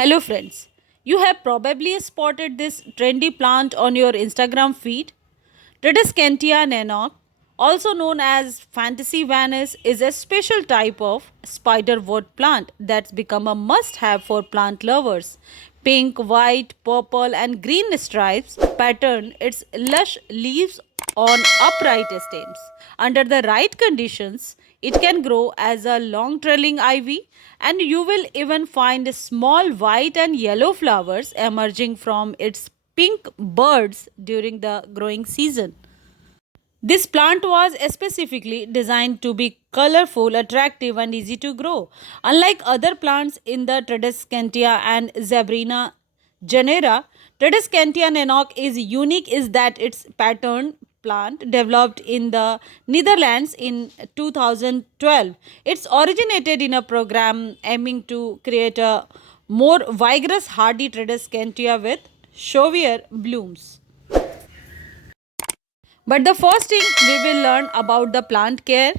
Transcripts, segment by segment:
Hello friends, you have probably spotted this trendy plant on your Instagram feed. Tradescantia Nanouk, also known as fantasy vanish, is a special type of spiderwort plant that's become a must-have for plant lovers. Pink, white, purple and green stripes pattern its lush leaves on upright stems. Under the right conditions, it can grow as a long trailing ivy, and you will even find small white and yellow flowers emerging from its pink buds during the growing season. This plant was specifically designed to be colorful, attractive, and easy to grow. Unlike other plants in the Tradescantia and Zebrina genera, Tradescantia nanouk is unique is that its pattern plant developed in the Netherlands in 2012. It's originated in a program aiming to create a more vigorous hardy Tradescantia with showier blooms. But the first thing we will learn about the plant care,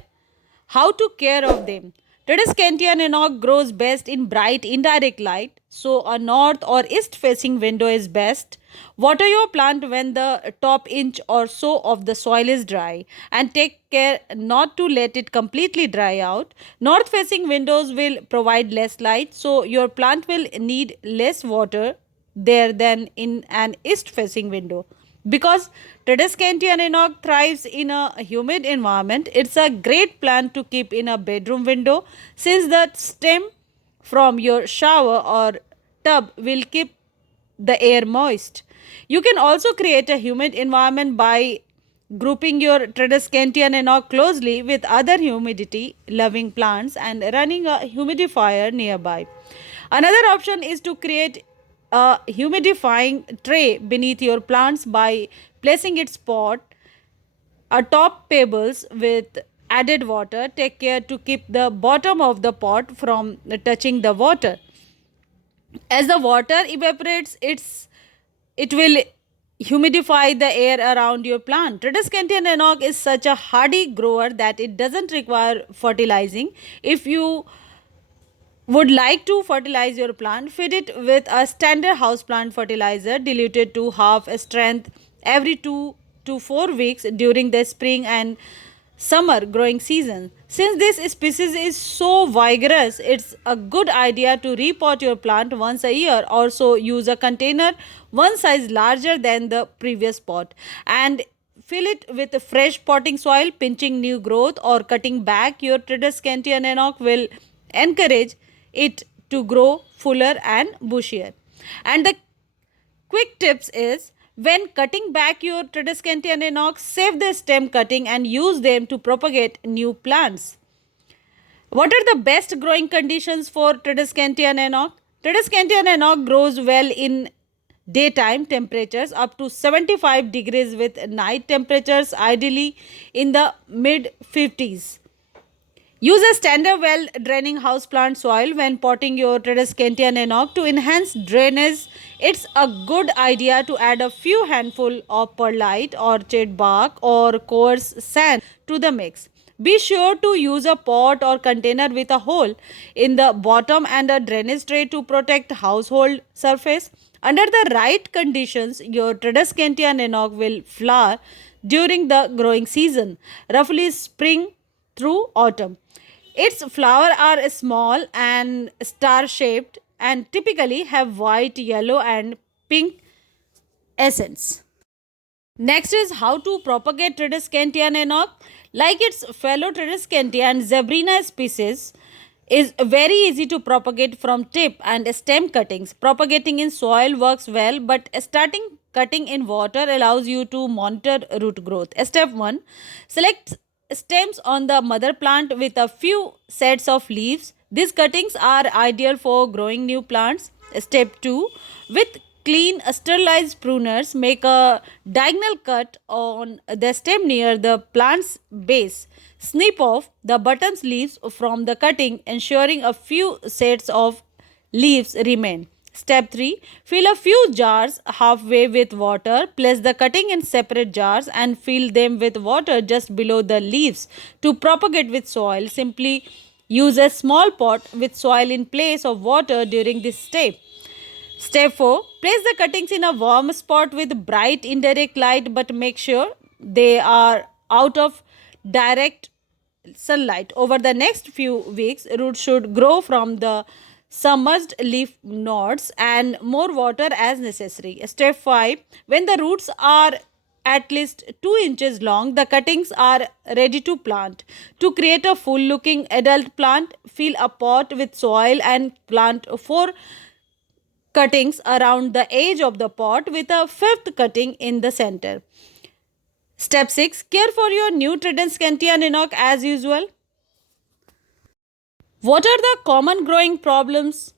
how to care of them. Tradiscantian enoch grows best in bright indirect light, so a north or east facing window is best. Water your plant when the top inch or so of the soil is dry, and take care not to let it completely dry out. North facing windows will provide less light, so your plant will need less water there than in an east facing window. Because Tradescantian enoch thrives in a humid environment, it's a great plant to keep in a bedroom window since the stem from your shower or tub will keep the air moist. You can also create a humid environment by grouping your Tradescantian enoch closely with other humidity loving plants and running a humidifier nearby. Another option is to create a humidifying tray beneath your plants by placing its pot atop pebbles with added water. Take care to keep the bottom of the pot from touching the water. As the water evaporates, it will humidify the air around your plant. Tradescantian enoch is such a hardy grower that it doesn't require fertilizing. If you would like to fertilize your plant, feed it with a standard houseplant fertilizer diluted to half strength every 2 to 4 weeks during the spring and summer growing season. Since this species is so vigorous, it's a good idea to repot your plant once a year or so. Use a container one size larger than the previous pot and fill it with fresh potting soil. Pinching new growth or cutting back your Tradescantian enoch will encourage it to grow fuller and bushier. And the quick tips is, when cutting back your Tradescantian enoch, save the stem cutting and use them to propagate new plants. What are the best growing conditions for Tradescantian enoch? Tradescantian enoch grows well in daytime temperatures up to 75 degrees with night temperatures ideally in the mid 50s. Use a standard well draining houseplant soil when potting your Tradescantian enoch to enhance drainage. It's a good idea to add a few handful of perlite, orchid bark or coarse sand to the mix. Be sure to use a pot or container with a hole in the bottom and a drainage tray to protect household surface. Under the right conditions, your Tradescantian enoch will flower during the growing season, roughly spring through autumn. Its flowers are small and star shaped and typically have white, yellow, and pink essence. Next is how to propagate Tradescantian enoch. Like its fellow Tradescantia and Zebrina species, is very easy to propagate from tip and stem cuttings. Propagating in soil works well, but starting cutting in water allows you to monitor root growth. Step 1, select stems on the mother plant with a few sets of leaves. These cuttings are ideal for growing new plants. Step 2, with clean sterilized pruners, make a diagonal cut on the stem near the plant's base. Snip off the button's leaves from the cutting, ensuring a few sets of leaves remain. Step 3, fill a few jars halfway with water. Place the cutting in separate jars and fill them with water just below the leaves. To propagate with soil, simply use a small pot with soil in place of water during this step. Step 4. Place the cuttings in a warm spot with bright indirect light, but make sure they are out of direct sunlight. Over the next few weeks, roots should grow from the submerged leaf nodes and more water as necessary. Step 5. When the roots are at least 2 inches long, the cuttings are ready to plant. To create a full looking adult plant, fill a pot with soil and plant 4 cuttings around the edge of the pot with a fifth cutting in the center. Step 6. Care for your new Tradiscantian Nanouk as usual. What are the common growing problems?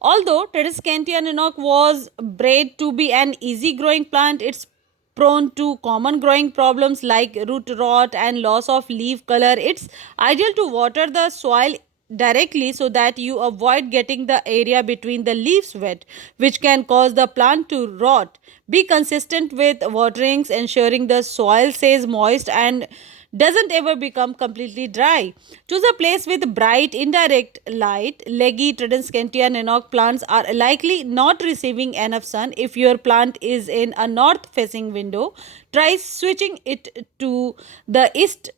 Although Tradiscantian Nanouk was bred to be an easy growing plant, it's prone to common growing problems like root rot and loss of leaf color. It's ideal to water the soil directly so that you avoid getting the area between the leaves wet, which can cause the plant to rot. Be consistent with waterings, ensuring the soil stays moist and doesn't ever become completely dry. Choose a place with bright indirect light. Leggy, Tradescantian, and Nanouk plants are likely not receiving enough sun. If your plant is in a north facing window, try switching it to the east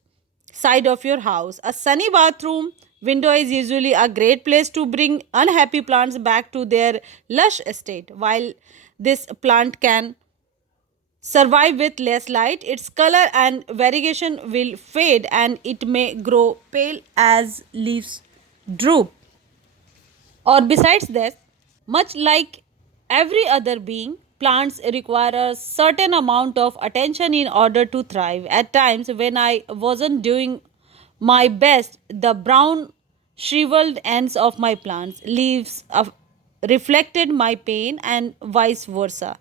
side of your house. A sunny bathroom window is usually a great place to bring unhappy plants back to their lush state. While this plant can survive with less light, its color and variegation will fade and it may grow pale as leaves droop. Or besides that, much like every other being, plants require a certain amount of attention in order to thrive. At times, when I wasn't doing my best, the brown, shriveled ends of my plants' leaves reflected my pain and vice versa.